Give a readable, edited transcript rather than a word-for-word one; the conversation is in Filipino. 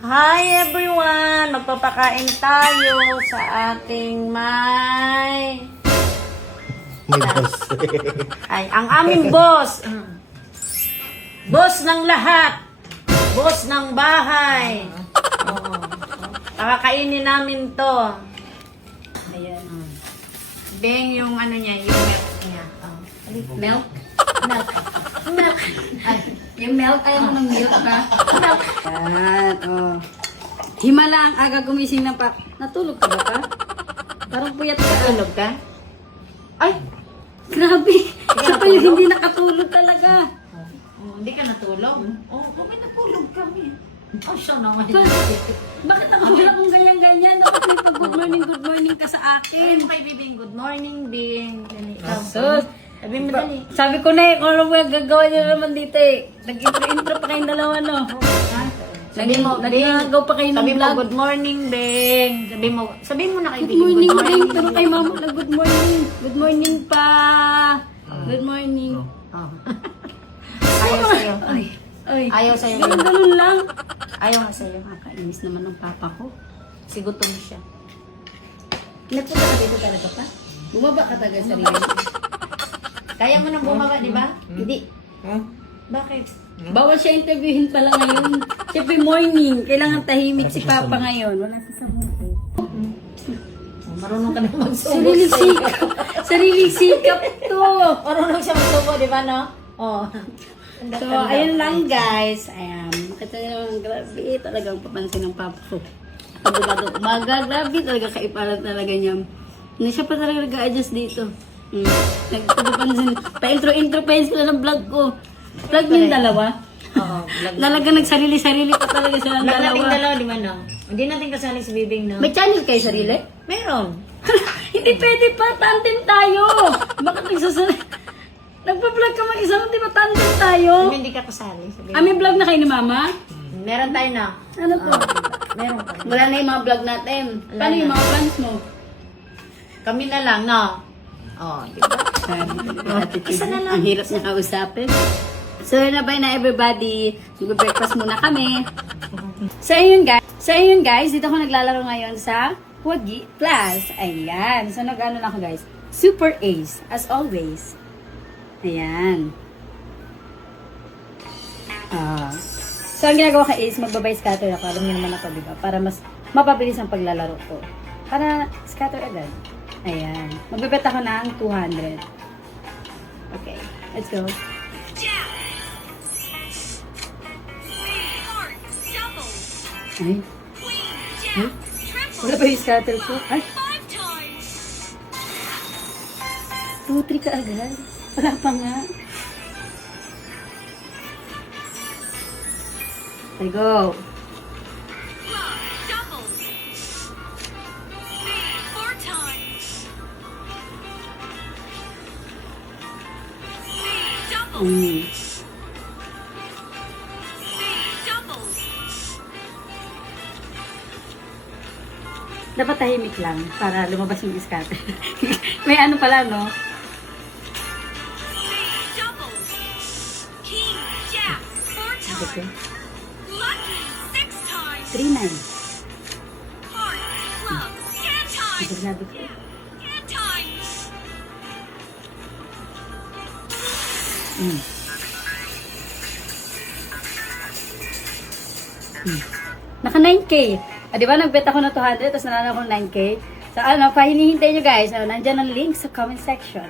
Hi everyone! Magpapakain tayo sa ating may... Boss. Ay, ang aming boss! Boss ng lahat! Boss ng bahay! Oo. Pakakainin namin to. Ayan. Beng yung ano niya, yung milk niya. Milk? Milk. Milk. Ay, yung milk, ayaw mo ng milk ka? Milk. Yan, oh. Himala ang aga gumising ng pa. Natulog ka ba pa? Parang puyat ka. Tulog ka? Ay! Grabe. Isa pa yung hindi nakatulog talaga. Oh, hindi ka natulog? Oh, kami natulog kami. Oh, siya naman. Bakit ako wala kong ganyan-ganyan? Dapat may good morning ka sa akin. Ayun kay Bibing, good morning, Bing. Dali, ikaw. Sus. Sabi mo dali. Sabi ko na kung ano mo yung gagawa niyo naman dito eh. Nag-intro pa kayong dalawa, no? Sabi mo, Nag-agaw pa kayo ng sabi mo, vlog. good morning, Bing. Sabi mo na kay Good Bibing, morning, good Bing. morning. Pero kay mama na good morning. Good morning pa. Good morning. Oh. Ayaw sa'yo. Ay, ay. Ayaw sa'yo. Ganun lang. Ayaw nga sa'yo. Nakakainis naman ng papa ko. Sigutom siya. Nagpunta ka dito talaga pa? Bumaba ka talaga sa sarili. Kaya mo nang bumaba, di ba? Hindi. Bakit? Bawal siya interviewin pala ngayon. Siyempre morning. Kailangan tahimik si papa ngayon. Wala sa sabon. Marunong ka na magsubo. Sariling sikap. Sariling sikap to. Marunong siya magsubo, di ba, no? Oh. So, ayun lang guys. Makita nyo naman, grabe talagang papansin ng papa ko. Pagbabago umaga, grabe talaga kaiparan talaga niya. Hindi siya pa talaga nag-a-adjust dito. Nagpapansin. Pa-intro pa yun sila ng vlog ko. Vlog yung dalawa. Oo, vlog. Talaga nagsarili-sarili pa talaga sila ng Vlog natin dalawa. dalawa, di ba, no? Hindi natin kasali si Bibing, no? May channel kayo sarili? Meron. Hindi pwede pa, tandem tayo. Bakit nagsasali? Nagpa-vlog ka mag-isa, di ba tandem tayo? Kung hindi ka kasali. Sabi May vlog na kayo ni mama? meron tayo na. Ano to? Meron pa. Wala na yung mga vlog natin. Wala Paano yung na. mga plans mo? Kami na lang, no? Oh, di ba? Isa na lang. Ang hirap na kausapin. So yun na ba na everybody? Mag-breakfast muna kami. So ayun guys, dito ako naglalaro ngayon sa Wagi Plus. Ayan. So nag-ano na ako guys. Super Ace, as always. Ayan. So ang ginagawa ka is magbabay scatter ako. Alam niyo naman ako, di ba? Para mas mapabilis ang paglalaro ko. Para scatter agad. Ayan. Magbibet ako ng 200. Okay. Let's go. Ay. Ay. Wala ba yung scatter ko? Ay. 2-3 ka agad. Wala pa nga. Okay, go. Mm. Dapat tahimik lang para lumabas yung scatter. May ano pala, no? Okay. 3-9. Sigurado ko. Naka 9K. Di ba nagbet ako na 200 tapos nanalo ako ng 9K? So ano, pa hinihintay nyo guys. Nandyan ang link sa comment section.